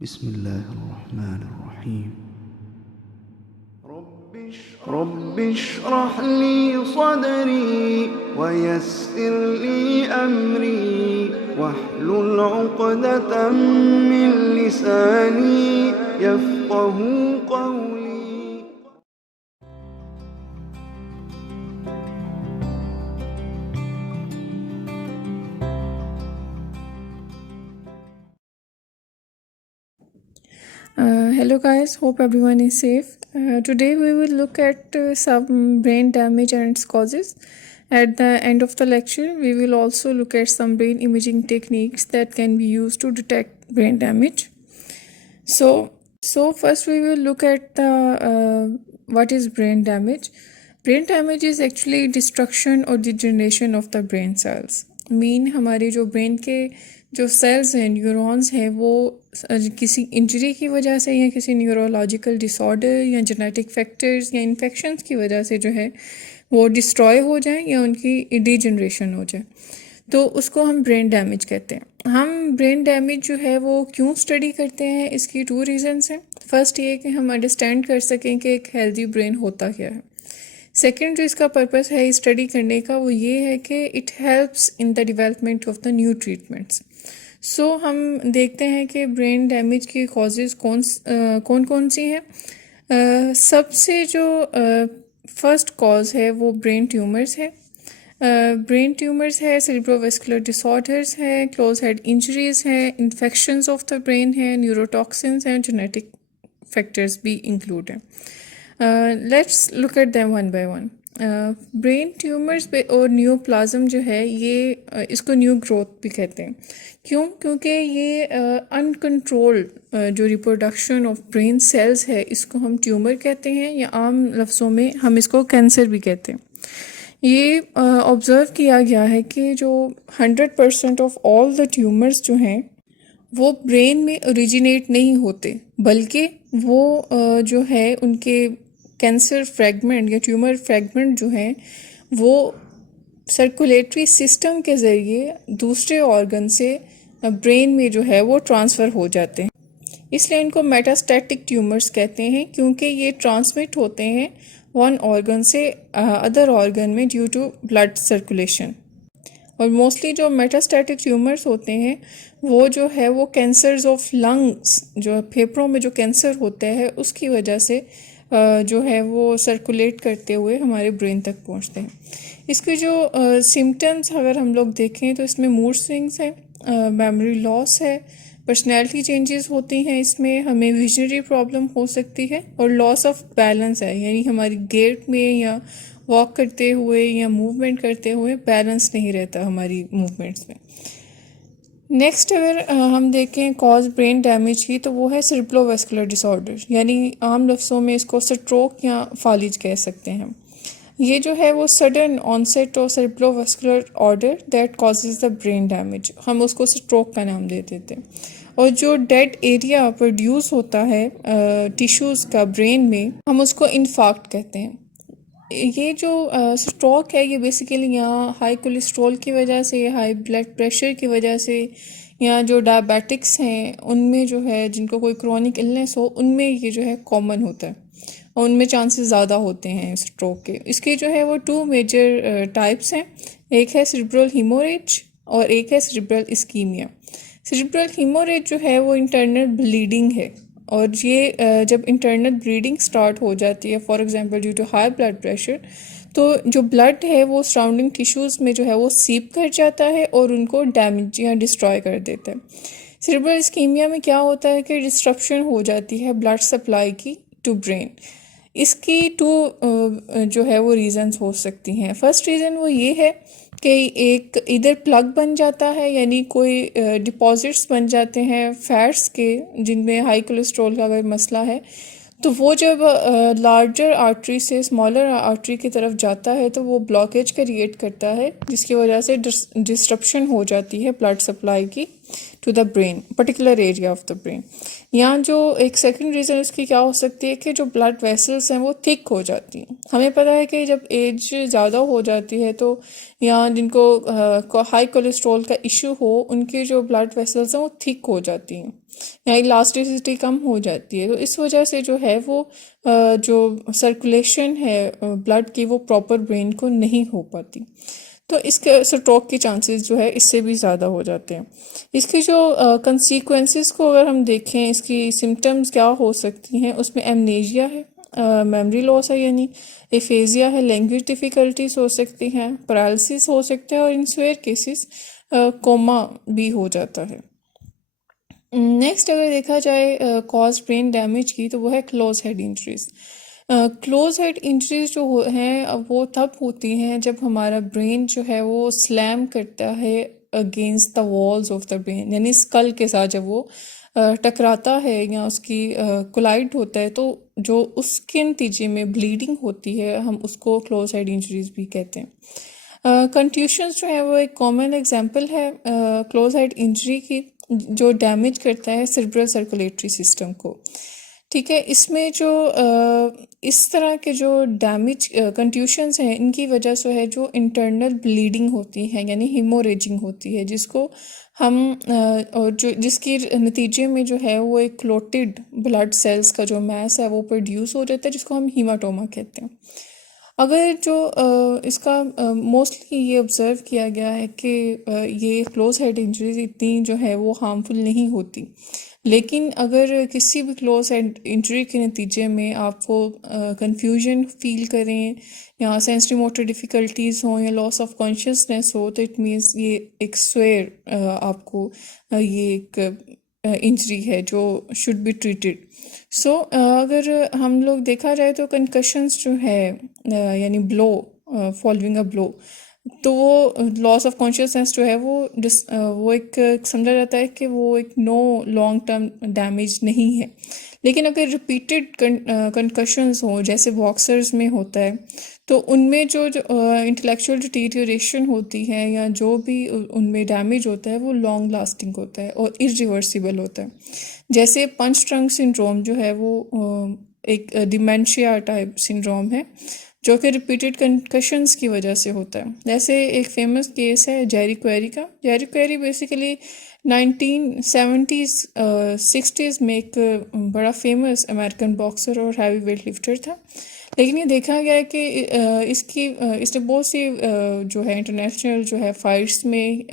बिस्मिल्लाहिर्रहमानिर्रहीम। रब्बि इश्रह ली सदरी वयस्सिर ली अमरी वहलुल उक़दतम मिन लिसानी यफ़क़हू क़ौली। Hello guys, hope everyone is safe. Today we will look at some brain damage and its causes. At the end of the lecture, we will also look at some brain imaging techniques that can be used to detect brain damage. So first we will look at the what is brain damage. Brain damage is actually destruction or degeneration of the brain cells. हमारे जो brain के जो sales हैं, neurons हैं, वो किसी injury की वजह से या किसी न्यूरोलॉजिकल डिसऑर्डर या जेनेटिक फैक्टर्स या इन्फेक्शंस की वजह से जो है वो डिस्ट्रॉय हो जाए या उनकी डीजनरेशन हो जाए, तो उसको हम ब्रेन डैमेज कहते हैं। हम ब्रेन डैमेज जो है वो क्यों स्टडी करते हैं, इसकी 2 रीज़न्स हैं। फर्स्ट ये कि हम अंडरस्टैंड कर सकें कि एक हेल्दी ब्रेन होता क्या है। सेकेंड जो इसका पर्पस है स्टडी करने का वो ये है कि it helps in the development of the new treatments. So हम देखते हैं कि ब्रेन डैमेज की कॉजेज़ कौन सी हैं। सबसे जो फर्स्ट कॉज है वो ब्रेन ट्यूमर्स है। ब्रेन ट्यूमर्स है, सेरेब्रोवास्कुलर डिसऑर्डर्स हैं, क्लोज हेड इंजरीज हैं, इन्फेक्शंस ऑफ द ब्रेन है, न्यूरोटॉक्सिन्स हैं, जेनेटिक फैक्टर्स भी इंक्लूड हैं। Let's look at them one by one. Brain tumours और न्यूप्लाज्म जो है ये इसको न्यू ग्रोथ भी कहते हैं। क्योंकि ये अनकंट्रोल्ड जो रिप्रोडक्शन ऑफ ब्रेन सेल्स है इसको हम ट्यूमर कहते हैं, या आम लफ्ज़ों में हम इसको कैंसर भी कहते हैं। ये ऑब्ज़र्व किया गया है कि जो 100% ऑफ ऑल द ट्यूमर्स जो हैं वो ब्रेन में ओरिजिनेट नहीं होते, बल्कि वो जो है उनके कैंसर फ्रैगमेंट या ट्यूमर फ्रैगमेंट जो हैं वो सर्कुलेटरी सिस्टम के ज़रिए दूसरे ऑर्गन से ब्रेन में जो है वो ट्रांसफ़र हो जाते हैं। इसलिए इनको मेटास्टैटिक ट्यूमर्स कहते हैं, क्योंकि ये ट्रांसमिट होते हैं वन ऑर्गन से अदर ऑर्गन में ड्यू टू ब्लड सर्कुलेशन। और मोस्टली जो मेटास्टैटिक ट्यूमर्स होते हैं वो जो है वो कैंसर्स ऑफ लंग्स, जो फेफड़ों में जो कैंसर होता है उसकी वजह से जो है वो सर्कुलेट करते हुए हमारे ब्रेन तक पहुंचते हैं। इसके जो सिम्टम्स अगर हम लोग देखें तो इसमें मूड स्विंग्स हैं, मेमोरी लॉस है, पर्सनैलिटी चेंजेस होती हैं, इसमें हमें विजनरी प्रॉब्लम हो सकती है, और लॉस ऑफ बैलेंस है, यानी हमारी गेट में या वॉक करते हुए या मूवमेंट करते हुए बैलेंस नहीं रहता हमारी मूवमेंट्स में। नेक्स्ट अगर हम देखें कॉज ब्रेन डैमेज की तो वो है सेरेब्रोवास्कुलर डिसऑर्डर, यानी आम लफ्ज़ों में इसको स्ट्रोक या फालिज कह सकते हैं। ये जो है वो sudden onset of cerebrovascular order that causes the brain damage, हम उसको स्ट्रोक का नाम दे देते हैं। और जो डेड एरिया प्रोड्यूस होता है टिश्यूज़ का ब्रेन में, हम उसको इन्फार्क्ट कहते हैं। ये जो स्ट्रोक है ये बेसिकली यहाँ हाई कोलेस्ट्रॉल की वजह से, हाई ब्लड प्रेशर की वजह से, या जो डायबिटिक्स हैं उनमें जो है, जिनको कोई क्रॉनिक इलनेस हो, उनमें ये जो है कॉमन होता है और उनमें चांसेस ज़्यादा होते हैं स्ट्रोक के। इसके जो है वो 2 मेजर टाइप्स हैं, एक है सेरेब्रल हीमोरेज और एक है सेरेब्रल इस्कीमिया। सेरेब्रल हीमोरेज जो है वो इंटरनल ब्लीडिंग है, और ये जब इंटरनल ब्लीडिंग स्टार्ट हो जाती है, for example due to high blood pressure, तो जो ब्लड है वो सराउंडिंग टिश्यूज़ में जो है वो सीप कर जाता है और उनको डैमेज या डिस्ट्रॉय कर देता है। सेरेब्रल इस्कीमिया में क्या होता है कि डिस्ट्रप्शन हो जाती है ब्लड सप्लाई की टू ब्रेन। इसकी 2 जो है वो रीज़न्स हो सकती हैं। फर्स्ट रीज़न वो ये है कि एक इधर प्लग बन जाता है, यानी कोई डिपॉजिट्स बन जाते हैं फैट्स के, जिनमें हाई कोलेस्ट्रॉल का अगर मसला है तो वो जब लार्जर आर्टरी से स्मॉलर आर्टरी की तरफ जाता है तो वो ब्लॉकेज क्रिएट करता है, जिसकी वजह से डिस्ट्रप्शन हो जाती है ब्लड सप्लाई की to the brain, particular area of the brain. यहाँ जो एक सेकंड रीज़न इसकी क्या हो सकती है कि जो ब्लड वेसल्स हैं वो थिक हो जाती हैं। हमें पता है कि जब एज ज़्यादा हो जाती है तो यहाँ जिनको हाई कोलेस्ट्रॉल का इशू हो, उनकी जो ब्लड वेसल्स हैं वो थिक हो जाती हैं। या इलास्टिसिटी कम हो जाती है। तो इस वजह से जो है वो जो सर्कुलेशन है ब्लड की वो प्रॉपर ब्रेन को नहीं हो पाती। तो इसके स्ट्रोक के चांसेस जो है इससे भी ज़्यादा हो जाते हैं। इसकी जो कंसीक्वेंसेस को अगर हम देखें, इसकी सिम्टम्स क्या हो सकती हैं, उसमें एमनेजिया है, मेमोरी लॉस है यानी एफेजिया है, लैंग्वेज डिफ़िकल्टीज हो सकती हैं, पैरालिसिस हो सकता है और इन स्वेयर केसेस कोमा भी हो जाता है। नेक्स्ट अगर देखा जाए कॉज ब्रेन डैमेज की, तो वो है close head injuries. Close head injuries जो हैं वो तब होती हैं जब हमारा ब्रेन जो है वो स्लैम करता है against the walls of the brain, यानी स्कल के साथ जब वो टकराता है या उसकी कोलाइड होता है, तो जो उसके नतीजे में ब्लीडिंग होती है, हम उसको क्लोज हेड इंजरीज भी कहते हैं। कंट्यूशंस जो है वो एक कॉमन एग्जांपल है क्लोज हेड इंजरी की, जो डैमेज करता है सेरेब्रल सर्कुलेटरी सिस्टम को। ठीक है, इसमें जो इस तरह के जो डैमेज कंट्यूशंस हैं, इनकी वजह से है जो इंटरनल ब्लीडिंग होती है यानी हीमोरेजिंग होती है, जिसको हम और जो जिसकी नतीजे में जो है वो एक क्लोटेड ब्लड सेल्स का जो मैस है वो प्रोड्यूस हो जाता है, जिसको हम हीमाटोमा कहते हैं। अगर जो इसका मोस्टली ये ऑब्ज़र्व किया गया है कि ये क्लोज हेड इंजरीज इतनी जो है वो हार्मफुल नहीं होती, लेकिन अगर किसी भी क्लोज हेड इंजरी के नतीजे में आपको कंफ्यूजन फील करें या सेंसरी मोटर डिफ़िकल्टीज़ हों या लॉस ऑफ कॉन्शियसनेस हो, तो इट मीन्स ये एक स्वेयर आपको ये एक इंजरी है जो शुड बी ट्रीटेड। सो अगर हम लोग देखा जाए तो कंकशंस जो है यानी ब्लो फॉलोइंग अ ब्लो, तो वो लॉस ऑफ कॉन्शियसनेस जो है वो एक समझा जाता है कि वो एक नो लॉन्ग टर्म डैमेज नहीं है। लेकिन अगर रिपीटेड कंकशंस हों जैसे बॉक्सर्स में होता है, तो उनमें जो इंटेलेक्चुअल डिटीरियोरेशन होती है या जो भी उनमें डैमेज होता है वो लॉन्ग लास्टिंग होता है और इरिवर्सिबल होता है। जैसे पंच ट्रंक सिंड्रोम जो है वो एक डिमेंशिया टाइप सिंड्रोम है, जो कि रिपीटेड कंकशंस की वजह से होता है। जैसे एक फेमस केस है जेरी क्वेरी का। Jerry query basically 1970s 60s में एक बड़ा फेमस अमेरिकन बॉक्सर और हैवी वेट लिफ्टर था। लेकिन ये देखा गया है कि इसने बहुत सी जो है इंटरनेशनल जो है फाइट्स में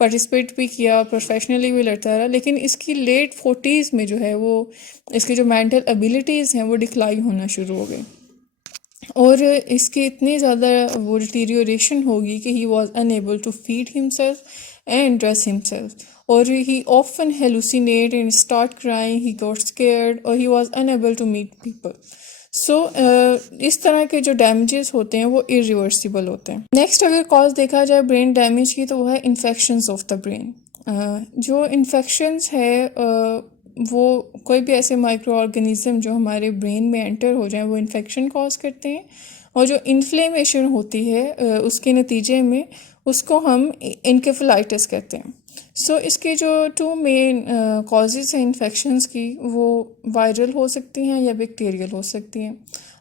पार्टिसिपेट भी किया, प्रोफेशनली भी लड़ता रहा, लेकिन इसकी लेट 40s में जो है वो इसकी जो मेंटल एबिलिटीज़ हैं वो डिक्लाइन होना शुरू हो गई और इसकी इतनी ज़्यादा वो डिटीरियोरेशन होगी कि he was unable to feed himself and dress himself, और he often hallucinate and start crying, he got scared और he was unable to meet people. So इस तरह के जो डैमेजेस होते हैं वो इरिवर्सिबल होते हैं। नेक्स्ट अगर कॉज देखा जाए ब्रेन डैमेज की, तो वो है इन्फेक्शंस ऑफ द ब्रेन। जो इन्फेक्शंस है वो कोई भी ऐसे माइक्रो ऑर्गेनिज्म जो हमारे ब्रेन में एंटर हो जाए वो इन्फेक्शन कॉज करते हैं, और जो इन्फ्लेमेशन होती है उसके नतीजे में उसको हम इनकेफेलाइटिस कहते हैं। सो इसके जो टू मेन कॉजेज़ हैं इन्फेक्शंस की, वो वायरल हो सकती हैं या बैक्टीरियल हो सकती हैं।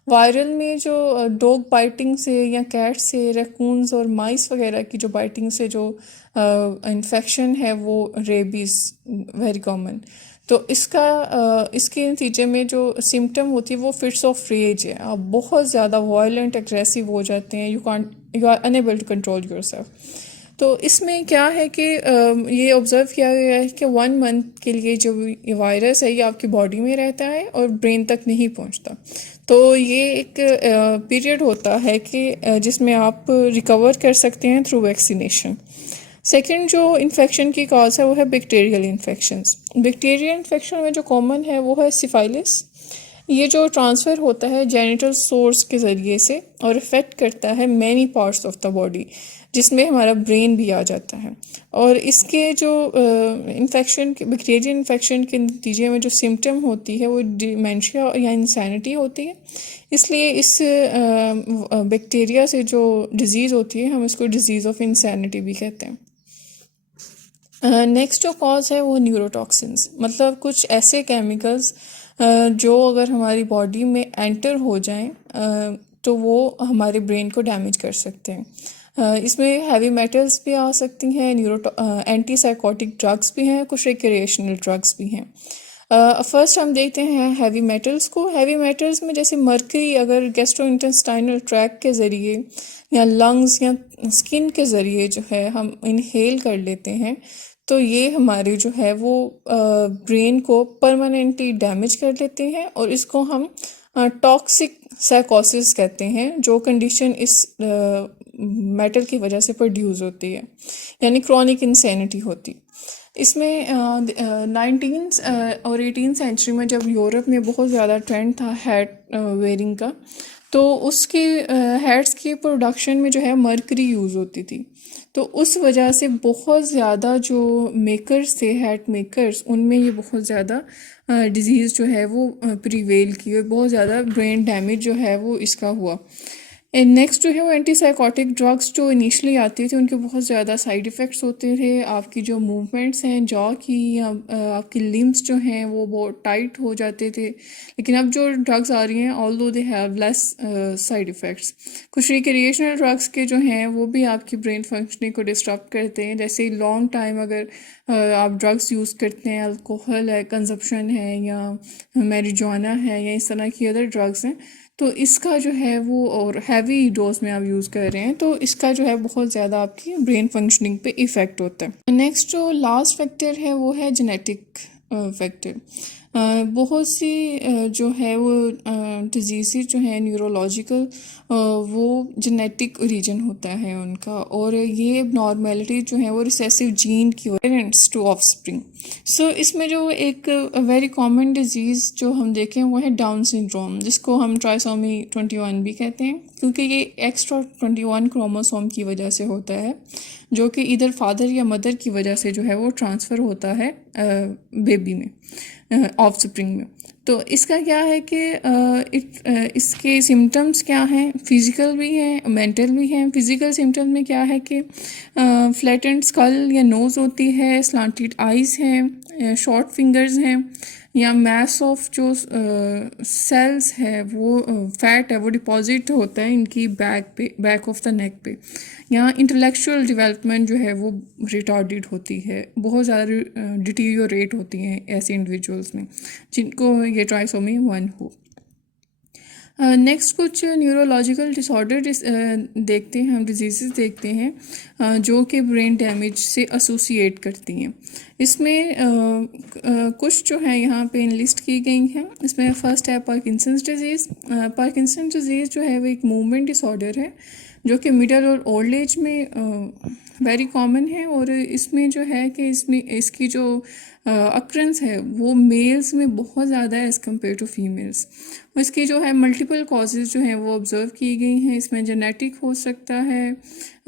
वायरल में जो डॉग बाइटिंग से या कैट से, रैकून्स और माइस वगैरह की जो बाइटिंग से जो इन्फेक्शन है वो रेबीज़ वेरी कॉमन। तो इसके नतीजे में जो सिम्टम होती है वो फिट्स ऑफ रेज है, आप बहुत ज़्यादा वायलेंट एग्रेसिव हो जाते हैं, you are unable to control yourself. तो इसमें क्या है कि ये ऑब्ज़र्व किया गया है कि 1 मंथ के लिए जो ये वायरस है ये आपकी बॉडी में रहता है और ब्रेन तक नहीं पहुंचता। तो ये एक पीरियड होता है कि जिसमें आप रिकवर कर सकते हैं थ्रू वैक्सीनेशन। सेकंड जो इन्फेक्शन की कॉज है वो है बैक्टीरियल इन्फेक्शंस। बैक्टीरियल इन्फेक्शन में जो कॉमन है वो है सिफाइलिस। ये जो ट्रांसफ़र होता है जेनिटल सोर्स के ज़रिए से और इफ़ेक्ट करता है many parts of the body, जिसमें हमारा ब्रेन भी आ जाता है। और इसके जो इन्फेक्शन बैक्टीरियल इन्फेक्शन के नतीजे में जो सिम्टम होती है वो डिमेंशिया या इंसैनिटी होती है। इसलिए इस बैक्टीरिया से जो डिज़ीज़ होती है हम इसको डिज़ीज़ ऑफ इंसैनिटी भी कहते हैं। नेक्स्ट जो कॉज है वो न्यूरोटॉक्सिन्स, मतलब कुछ ऐसे केमिकल्स जो अगर हमारी बॉडी में एंटर हो जाएं तो वो हमारे ब्रेन को डैमेज कर सकते हैं। इसमें हैवी मेटल्स भी आ सकती हैं, एंटी साइकोटिक ड्रग्स भी हैं, कुछ रिक्रिएशनल ड्रग्स भी हैं। फर्स्ट हम देखते हैं हैवी मेटल्स को। हैवी मेटल्स में जैसे मर्करी अगर गैस्ट्रोइंटेस्टाइनल ट्रैक्ट के ज़रिए या लंग्स या स्किन के ज़रिए जो है हम इनहेल कर लेते हैं, तो ये हमारे जो है वो ब्रेन को परमानेंटली डैमेज कर लेते हैं, और इसको हम टॉक्सिक साइकोसिस कहते हैं, जो कंडीशन इस मेटल की वजह से प्रोड्यूस होती है, यानी क्रॉनिक इंसैनिटी होती। इसमें 19 और 18 सेंचुरी में जब यूरोप में बहुत ज़्यादा ट्रेंड था हैट वेयरिंग का, तो उसके हैट्स की प्रोडक्शन में जो है मरकरी यूज़ होती थी। तो उस वजह से बहुत ज़्यादा जो मेकर्स थे, हैट मेकर्स, उनमें ये बहुत ज़्यादा डिज़ीज़ जो है वो प्रिवेल की, और बहुत ज़्यादा ब्रेन डैमेज जो है वो इसका हुआ। नेक्स्ट जो है वो एंटीसाइकोटिक ड्रग्स जो इनिशियली आती थी, उनके बहुत ज़्यादा साइड इफ़ेक्ट्स होते थे। आपकी जो मूवमेंट्स हैं जॉ की, या आपकी लिम्स जो हैं वो बहुत टाइट हो जाते थे। लेकिन अब जो ड्रग्स आ रही हैं, although they have less side effects. कुछ रिक्रिएशनल ड्रग्स के जो हैं वो भी आपकी ब्रेन फंक्शनिंग को डिस्टर्ब करते हैं। जैसे लॉन्ग टाइम अगर आप ड्रग्स यूज़ करते हैं, अल्कोहल है, कंजप्शन है, या मैरिजुआना है, या इस तरह की अदर ड्रग्स हैं, तो इसका जो है वो, और हैवी डोज में आप यूज़ कर रहे हैं, तो इसका जो है बहुत ज़्यादा आपकी ब्रेन फंक्शनिंग पे इफ़ेक्ट होता है। नेक्स्ट जो लास्ट फैक्टर है वो है जेनेटिक फैक्टर। बहुत सी जो है वो डिजीज़ जो है न्यूरोलॉजिकल, वो जेनेटिक ओरिजिन होता है उनका, और ये नॉर्मेलिटी जो है वो रिसेसिव जीन की पेरेंट्स टू ऑफस्प्रिंग। सो इसमें जो एक वेरी कॉमन डिजीज़ जो हम देखें वो है डाउन सिंड्रोम, जिसको हम ट्राइसोमी 21 भी कहते हैं, क्योंकि ये एक्स्ट्रा 21 क्रोमोसोम की वजह से होता है, जो कि इधर फादर या मदर की वजह से जो है वो ट्रांसफ़र होता है बेबी में, ऑफस्प्रिंग में। तो इसका क्या है कि इसके सिम्टम्स क्या हैं, फिज़िकल भी हैं, मेंटल भी हैं। फिज़िकल सिम्टम्स में क्या है कि फ्लैटेंड स्कल या नोज़ होती है, स्लांटेड आइज़ हैं, शॉर्ट फिंगर्स हैं, या मैस ऑफ जो सेल्स है वो फैट है वो डिपॉजिट होता है इनकी बैक ऑफ द नेक पे। यहाँ इंटेलेक्चुअल डेवलपमेंट जो है वो रिटार्डेड होती है, बहुत ज़्यादा डिटीरियोरेट होती हैं ऐसे इंडिविजुअल्स में जिनको ये ट्राइसोमी 1 हो। नेक्स्ट कुछ न्यूरोलॉजिकल डिसऑर्डर देखते हैं हम, डिजीज़ देखते हैं जो कि ब्रेन डैमेज से एसोसिएट करती हैं। इसमें कुछ जो है यहाँ पे लिस्ट की गई हैं। इसमें फर्स्ट है पार्किंसंस डिजीज़। पार्किंसंस डिजीज़ जो है वो एक मूवमेंट डिसऑर्डर है जो कि मिडल और ओल्ड एज में वेरी कॉमन है, और इसमें जो है कि इसमें इसकी जो अक्रेंस है वो मेल्स में बहुत ज़्यादा है एज़ कम्पेयर टू फीमेल्स। इसकी जो है मल्टीपल कॉजेज़ जो हैं वो ऑब्ज़र्व की गई हैं। इसमें जेनेटिक हो सकता है,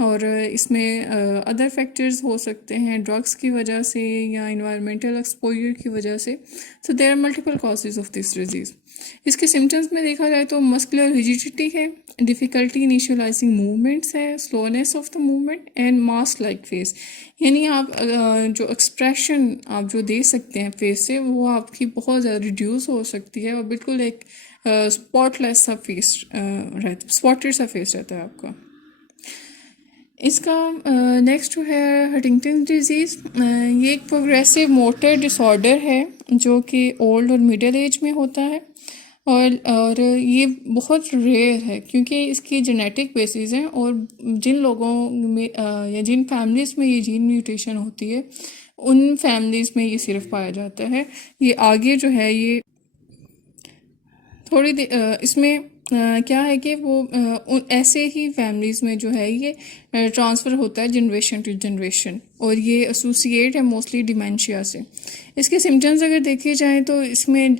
और इसमें अदर फैक्टर्स हो सकते हैं, ड्रग्स की वजह से या इन्वायरमेंटल एक्सपोजर की वजह से। So there are multiple causes of this disease. इसके सिम्टम्स में देखा जाए तो मस्कुलर रिजिडिटी है, डिफ़िकल्टी इनिशियलाइजिंग मूवमेंट्स है, slowness of the movement, and mask like face. यानी आप जो एक्सप्रेशन आप जो दे सकते हैं फेस से, वो आपकी बहुत ज़्यादा रिड्यूस हो सकती है, और बिल्कुल एक स्पॉटलेस सा फेस रहता, स्पॉटेड सा फेस रहता है आपका। इसका नेक्स्ट जो है हंटिंगटन डिजीज़। ये एक प्रोग्रेसिव मोटर डिसऑर्डर है जो कि ओल्ड और मिडिल एज में होता है, और ये बहुत रेयर है क्योंकि इसकी जेनेटिक बेसिस हैं, और जिन लोगों में या जिन फैमिलीज़ में ये जीन म्यूटेशन होती है, उन फैमिलीज़ में ये सिर्फ पाया जाता है। ये आगे जो है ये थोड़ी इसमें क्या है कि वो ऐसे ही फैमिलीज़ में जो है ये ट्रांसफ़र होता है जनरेशन टू जनरेशन, और ये एसोसिएट है मोस्टली डिमेंशिया से। इसके सिम्टम्स अगर देखे जाएँ तो इसमें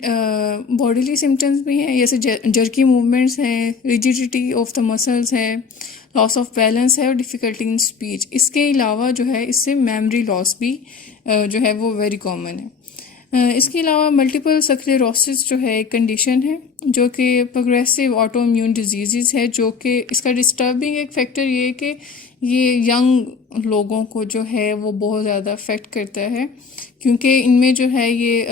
बॉडीली सिम्टम्स भी हैं, जैसे जर्की मूवमेंट्स हैं, रिजिडिटी ऑफ द मसल्स है, लॉस ऑफ बैलेंस है, और डिफ़िकल्टी इन स्पीच। इसके अलावा जो है इससे मेमोरी लॉस भी जो है वो वेरी कॉमन है। इसके अलावा मल्टीपल स्क्लेरोसिस जो है एक कंडीशन है जो कि प्रोग्रेसिव ऑटो इम्यून डिजीज़ है, जो कि इसका डिस्टर्बिंग एक फैक्टर ये है कि ये यंग लोगों को जो है वो बहुत ज़्यादा अफेक्ट करता है, क्योंकि इनमें जो है ये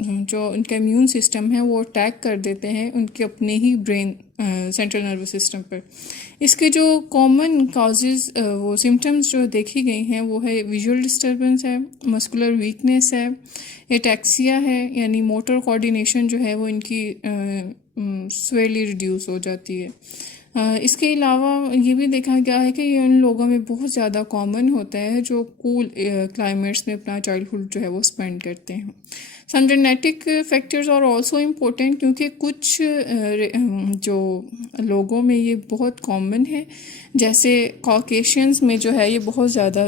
जो इनका इम्यून सिस्टम है वो अटैक कर देते हैं उनके अपने ही ब्रेन सेंट्रल नर्वस सिस्टम पर। इसके जो कॉमन काजेज़ वो सिम्टम्स जो देखी गई हैं वो है विजुअल डिस्टर्बेंस है, मस्कुलर वीकनेस है, एटैक्सिया है, यानी मोटर कोऑर्डिनेशन जो है वो इनकी स्वेली रिड्यूस हो जाती है। इसके अलावा ये भी देखा गया है कि ये उन लोगों में बहुत ज़्यादा कॉमन होता है जो कूल क्लाइमेट्स में अपना चाइल्डहुड जो है वो स्पेंड करते हैं। Some genetic factors are also important, क्योंकि कुछ जो लोगों में ये बहुत कॉमन है, जैसे कॉकेशियंस में जो है ये बहुत ज़्यादा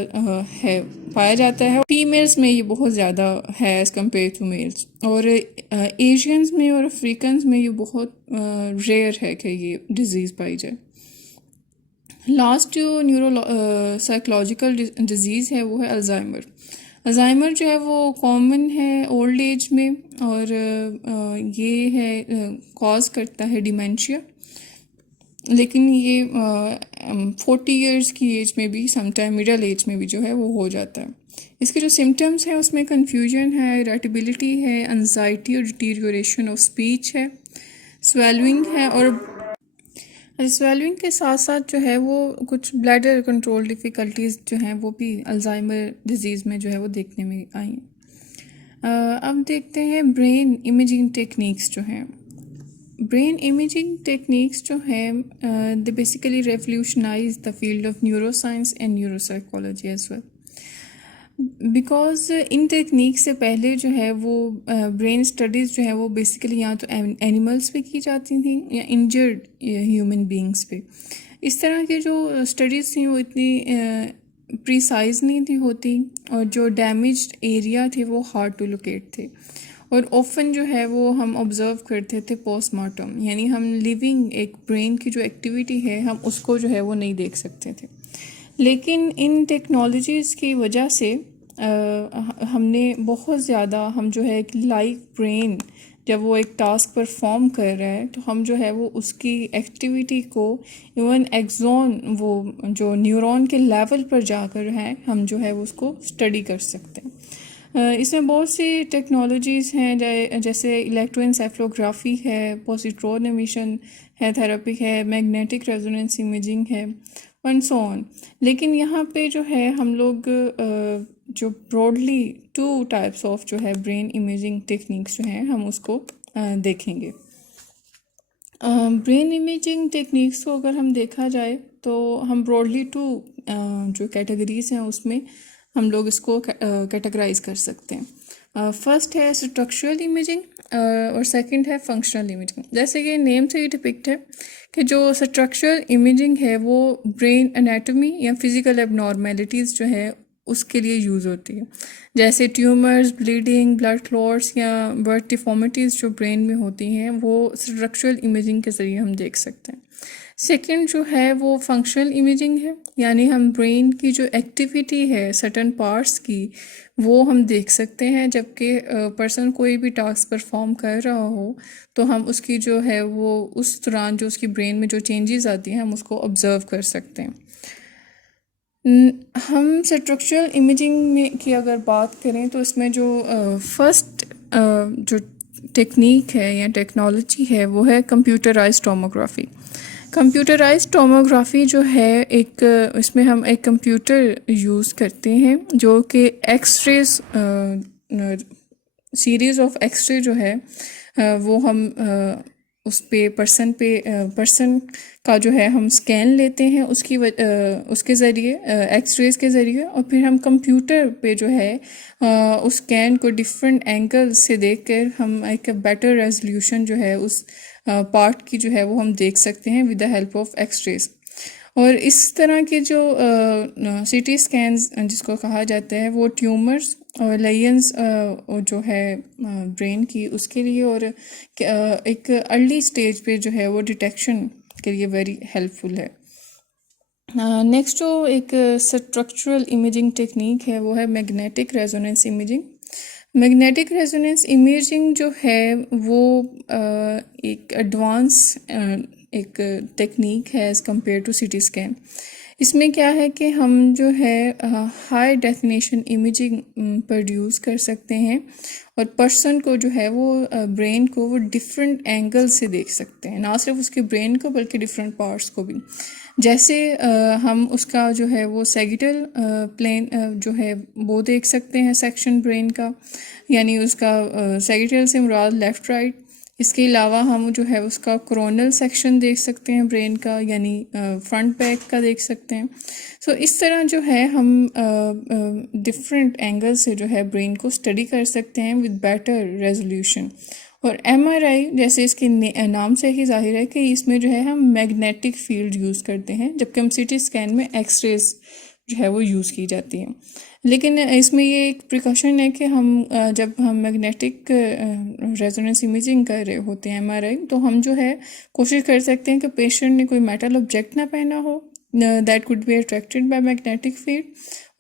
है पाया जाता है, फीमेल्स में ये बहुत ज़्यादा है एज़ कम्पेयर टू मेल्स, और एशियंस में और अफ्रीकन्स में ये बहुत रेयर है कि ये डिज़ीज़ पाई जाए। लास्ट जो साइकोलॉजिकल डिज़ीज़ है वो है अल्जाइमर। अल्जाइमर जो है वो कॉमन है ओल्ड एज में, और ये है कॉज करता है डिमेंशिया, लेकिन ये 40 इयर्स की एज में भी, समटाइम मिडल एज में भी जो है वो हो जाता है। इसके जो सिम्टम्स हैं उसमें कन्फ्यूजन है, इरिटेबिलिटी है, एंजाइटी और डिटीरियोरेशन ऑफ स्पीच है, स्वेलिंग है, और स्वेलिंग के साथ साथ जो है वो कुछ ब्लैडर कंट्रोल डिफ़िकल्टीज़ जो हैं वो भी अल्जाइमर डिज़ीज़ में जो है वो देखने में आई हैं। अब देखते हैं ब्रेन इमेजिंग टेक्निक्स जो हैं। ब्रेन इमेजिंग टेक्निक्स जो हैं they basically revolutionise the field of neuroscience and neuropsychology as well, because इन टेक्निक से पहले जो है वो ब्रेन स्टडीज़ जो है वो बेसिकली या तो एनिमल्स पे की जाती थी या इंजर्ड ह्यूमन बींग्स पे। इस तरह के जो स्टडीज़ थी वो इतनी प्रिसाइज नहीं थी होती, और जो डैमेज्ड एरिया थे वो हार्ड टू लोकेट थे, और ऑफन जो है वो हम ऑब्ज़र्व करते थे पोस्टमार्टम, यानी हम लिविंग एक ब्रेन की जो एक्टिविटी है हम उसको जो है वो नहीं देख सकते थे। लेकिन इन टेक्नोलॉजीज़ की वजह से हमने बहुत ज़्यादा, हम जो है एक लाइव ब्रेन जब वो एक टास्क परफॉर्म कर रहा है तो हम जो है वो उसकी एक्टिविटी को इवन एक्सॉन, वो जो न्यूरॉन के लेवल पर जाकर है हम जो है वो उसको स्टडी कर सकते हैं। इसमें बहुत सी टेक्नोलॉजीज़ हैं, जैसे इलेक्ट्रोएन्सेफलोग्राफी है, पॉजिट्रॉन एमिशन है, थेरेपी है, मैग्नेटिक रेजोनेंस इमेजिंग है, एंड सो ऑन। लेकिन यहाँ पे जो है हम लोग जो ब्रॉडली 2 टाइप्स ऑफ जो है ब्रेन इमेजिंग टेक्निक्स जो हैं हम उसको देखेंगे। ब्रेन इमेजिंग टेक्निक्स को अगर हम देखा जाए तो हम ब्रॉडली 2 जो कैटेगरीज हैं उसमें हम लोग इसको कैटेगराइज कर सकते हैं। फर्स्ट है स्ट्रक्चरल इमेजिंग और सेकंड है फंक्शनल इमेजिंग। जैसे कि नेम से ही डिपिक्ट है कि जो स्ट्रक्चरल इमेजिंग है वो ब्रेन एनाटॉमी या फिजिकल एबनॉर्मेलिटीज़ जो है उसके लिए यूज़ होती है, जैसे ट्यूमर्स, ब्लीडिंग, ब्लड क्लॉट्स या बर्थ डिफॉर्मिटीज़ जो ब्रेन में होती हैं वो स्ट्रक्चरल इमेजिंग के ज़रिए हम देख सकते हैं। सेकंड जो है वो फंक्शनल इमेजिंग है, यानी हम ब्रेन की जो एक्टिविटी है सर्टन पार्ट्स की वो हम देख सकते हैं, जबकि पर्सन कोई भी टास्क परफॉर्म कर रहा हो तो हम उसकी जो है वो उस दौरान जो उसकी ब्रेन में जो चेंजेस आती हैं हम उसको ऑब्ज़र्व कर सकते हैं। हम स्ट्रक्चरल इमेजिंग में की अगर बात करें तो इसमें जो फर्स्ट जो टेक्निक है या टेक्नोलॉजी है वो है कंप्यूटराइज्ड टोमोग्राफी। कंप्यूटराइज्ड टोमोग्राफी जो है एक, इसमें हम एक कंप्यूटर यूज़ करते हैं जो कि एक्सरेज, सीरीज़ ऑफ एक्सरे जो है वो हम उस पे पर्सन का जो है हम स्कैन लेते हैं उसके ज़रिए, एक्सरेज के ज़रिए, और फिर हम कंप्यूटर पे जो है उस स्कैन को डिफरेंट एंगल से देखकर हम एक बेटर रेजोल्यूशन जो है उस पार्ट की जो है वो हम देख सकते हैं with the help of X-rays. और इस तरह के जो सीटी स्कैन्स जिसको कहा जाता है वो ट्यूमर्स और लेयंस जो है ब्रेन की उसके लिए और एक अर्ली स्टेज पे जो है वो डिटेक्शन के लिए वेरी हेल्पफुल है। नेक्स्ट जो एक स्ट्रक्चरल इमेजिंग टेक्निक है वो है magnetic resonance imaging. Magnetic resonance imaging जो है वो एक एडवांस एक टेक्निक है as compare to CT scan. इसमें क्या है कि हम जो है हाई डेफिनेशन इमेजिंग प्रोड्यूस कर सकते हैं और पर्सन को जो है वो ब्रेन को वो डिफरेंट एंगल से देख सकते हैं, ना सिर्फ उसके ब्रेन को बल्कि डिफरेंट पार्ट्स को भी। जैसे हम उसका जो है वो सैगिटल प्लेन जो है वो देख सकते हैं सेक्शन ब्रेन का, यानी उसका सैगिटल से मुराद लेफ़्ट राइट। इसके अलावा हम जो है उसका कोरोनल सेक्शन देख सकते हैं ब्रेन का, यानी फ्रंट बैक का देख सकते हैं। सो इस तरह जो है हम डिफरेंट एंगल से जो है ब्रेन को स्टडी कर सकते हैं विद बेटर रेजोल्यूशन। और एमआरआई जैसे इसके नाम से ही जाहिर है कि इसमें जो है हम मैग्नेटिक फील्ड यूज़ करते हैं, जबकि हम सीटी स्कैन में एक्सरेज जो है वो यूज़ की जाती हैं। लेकिन इसमें ये एक प्रिकॉशन है कि हम जब हम मैग्नेटिक रेजोनेंस इमेजिंग कर रहे होते हैं एमआरआई, तो हम जो है कोशिश कर सकते हैं कि पेशेंट ने कोई मेटल ऑब्जेक्ट ना पहना हो that could be attracted by magnetic field.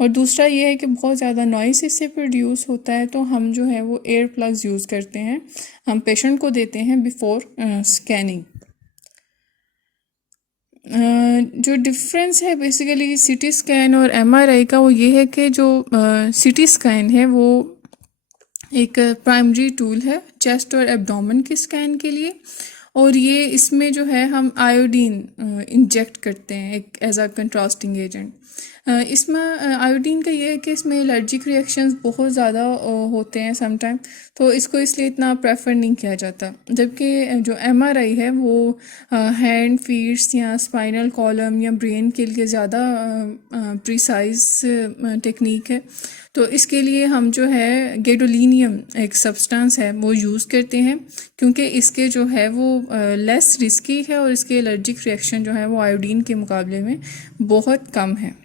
और दूसरा ये है कि बहुत ज़्यादा नॉइस इससे प्रोड्यूस होता है, तो हम जो है वो एयर प्लग्स यूज़ करते हैं, हम पेशेंट को देते हैं बिफोर स्कैनिंग। जो डिफरेंस है बेसिकली सीटी स्कैन और एमआरआई का, वो ये है कि जो सीटी स्कैन है वो एक प्राइमरी टूल है चेस्ट और एब्डोमेन के स्कैन के लिए, और ये इसमें जो है हम आयोडीन इंजेक्ट करते हैं एक एज अ कंट्रास्टिंग एजेंट। इसमें आयोडीन का ये है कि इसमें एलर्जिक रिएक्शंस बहुत ज़्यादा होते हैं समटाइम, तो इसको इसलिए इतना प्रेफर नहीं किया जाता। जबकि जो एमआरआई है वो हैंड फीट्स या स्पाइनल कॉलम या ब्रेन के लिए ज़्यादा प्रिसाइज टेक्निक है, तो इसके लिए हम जो है गेडोलिनियम एक सब्सटेंस है वो यूज़ करते हैं, क्योंकि इसके जो है वो लेस रिस्की है और इसके एलर्जिक रिएक्शन जो है वो आयोडीन के मुकाबले में बहुत कम है।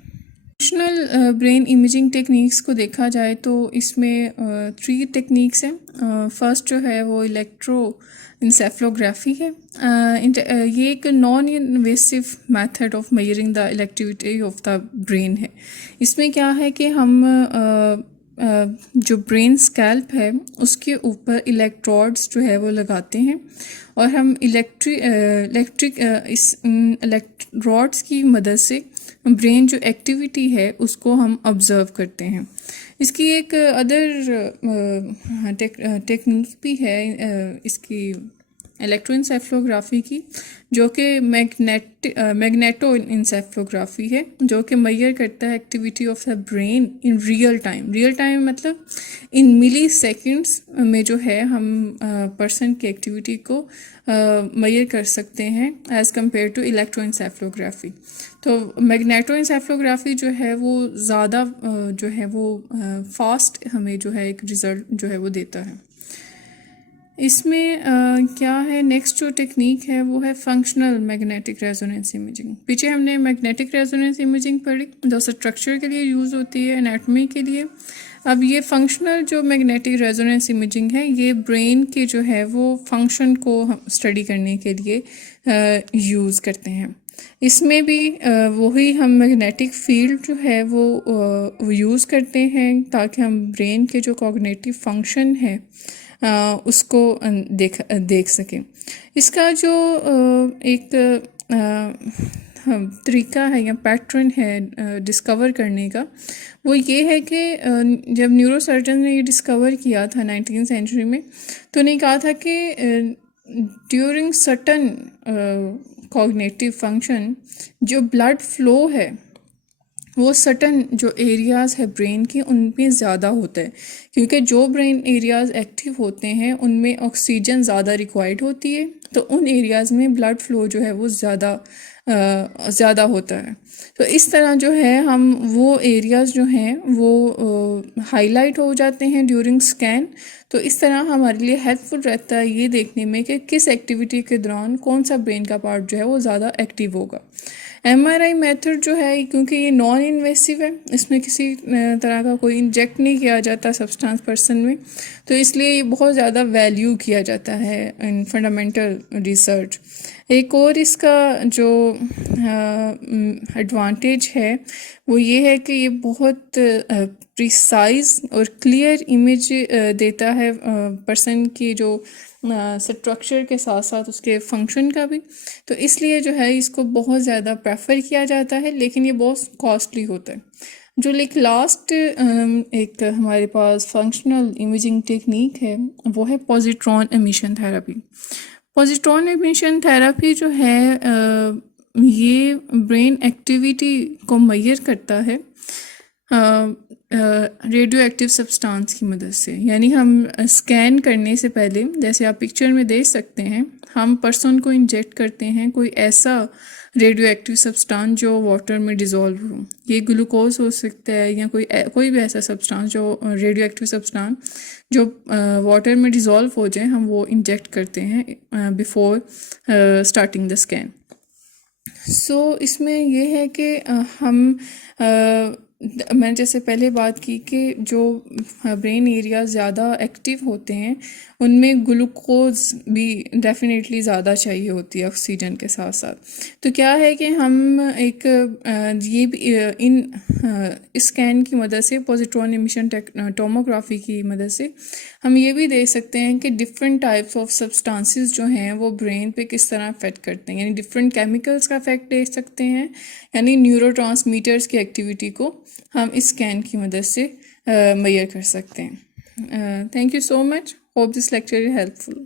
फंक्शनल ब्रेन इमेजिंग टेक्निक्स को देखा जाए तो इसमें 3 टेक्निक्स हैं। फर्स्ट जो है वो इलेक्ट्रो इंसेफ्लोग्राफी है। ये एक non invasive method of measuring the electricity of the brain है। इसमें क्या है कि हम जो ब्रेन स्कैल्प है उसके ऊपर इलेक्ट्रोड्स जो है वो लगाते हैं, और हम इस इलेक्ट्रोड्स की मदद से ब्रेन जो एक्टिविटी है उसको हम ऑब्ज़र्व करते हैं। इसकी एक अदर टेक्निक भी है इसकी इलेक्ट्रोइंसेफ्लोग्राफी की, जो कि मैग्नेटो इंसेफ्लोग्राफी है, जो कि मेजर करता है activity of the brain in real time. Real time मतलब इन मिली सेकेंड्स में जो है हम पर्सन की एक्टिविटी को मेजर कर सकते हैं एज़ कम्पेयर टू इलेक्ट्रोइंसेफ्लोग्राफी। तो मैग्नेटोइंसेफ्लोग्राफी जो है वो ज़्यादा जो है वो फास्ट हमें जो है एक रिज़ल्ट जो है वो देता है। इसमें क्या है, नेक्स्ट जो टेक्निक है वो है फंक्शनल मैग्नेटिक रेजोनेंस इमेजिंग। पीछे हमने मैग्नेटिक रेजोनेंस इमेजिंग पढ़ी जो स्ट्रक्चर के लिए यूज़ होती है, एनाटॉमी के लिए। अब ये फंक्शनल जो मैग्नेटिक रेजोनेंस इमेजिंग है ये ब्रेन के जो है वो फंक्शन को हम स्टडी करने के लिए यूज़ करते हैं। इसमें भी वही हम मैग्नेटिक फील्ड जो है वो यूज़ करते हैं ताकि हम ब्रेन के जो कॉग्निटिव फंक्शन है उसको देख सकें। इसका जो एक तरीका है या पैटर्न है डिस्कवर करने का, वो ये है कि जब न्यूरोसर्जन ने ये डिस्कवर किया था 19th सेंचुरी में, तो उन्हें कहा था कि ड्यूरिंग सर्टन कॉग्निटिव फंक्शन जो ब्लड फ्लो है वो सर्टन जो एरियाज़ है ब्रेन के उनमें ज़्यादा होता है, क्योंकि जो ब्रेन एरियाज़ एक्टिव होते हैं उनमें ऑक्सीजन ज़्यादा रिक्वायर्ड होती है, तो उन एरियाज़ में ब्लड फ्लो जो है वो ज़्यादा होता है। तो इस तरह जो है हम वो एरियाज़ जो हैं वो हाईलाइट हो जाते हैं ड्यूरिंग स्कैन। तो इस तरह हमारे लिए हेल्पफुल रहता है ये देखने में कि किस एक्टिविटी के दौरान कौन सा ब्रेन का पार्ट जो है वो ज़्यादा एक्टिव होगा। एमआरआई मेथड जो है क्योंकि ये नॉन इन्वेसिव है, इसमें किसी तरह का कोई इंजेक्ट नहीं किया जाता सब्सटेंस पर्सन में, तो इसलिए ये बहुत ज़्यादा वैल्यू किया जाता है इन फंडामेंटल रिसर्च। एक और इसका जो एडवांटेज है वो ये है कि ये बहुत प्रिसाइज और क्लियर इमेज देता है पर्सन की जो स्ट्रक्चर के साथ साथ उसके फंक्शन का भी, तो इसलिए जो है इसको बहुत ज़्यादा प्रेफर किया जाता है, लेकिन ये बहुत कॉस्टली होता है। जो लास्ट एक हमारे पास फंक्शनल इमेजिंग टेक्निक है वो है positron emission therapy. Positron emission therapy जो है ये ब्रेन एक्टिविटी को मेजर करता है रेडियो एक्टिव सब्सटेंस की मदद से। यानी हम स्कैन करने से पहले, जैसे आप पिक्चर में देख सकते हैं, हम पर्सन को इंजेक्ट करते हैं कोई ऐसा रेडियो एक्टिव सब्सटेंस जो वाटर में डिज़ोल्व हो। ये ग्लूकोज हो सकता है या कोई भी ऐसा सब्सटेंस जो रेडियो एक्टिव सब्सटेंस जो वाटर में डिज़ोल्व हो जाए, हम वो इंजेक्ट करते हैं बिफोर स्टार्टिंग द स्कैन। सो इसमें ये है कि मैंने जैसे पहले बात की कि जो ब्रेन एरिया ज़्यादा एक्टिव होते हैं उनमें ग्लूकोज भी डेफिनेटली ज़्यादा चाहिए होती है ऑक्सीजन के साथ साथ। तो क्या है कि हम एक इस स्कैन की मदद से, पॉजिट्रॉन एमिशन टोमोग्राफी की मदद से, हम ये भी देख सकते हैं कि डिफरेंट टाइप्स ऑफ सब्सटेंसेस जो हैं वो ब्रेन पे किस तरह अफेक्ट करते हैं। यानी डिफरेंट केमिकल्स का इफेक्ट देख सकते हैं, यानी न्यूरोट्रांसमीटर्स की एक्टिविटी को हम इस स्कैन की मदद से मेजर कर सकते हैं। Thank you so much. Hope this lecture is helpful.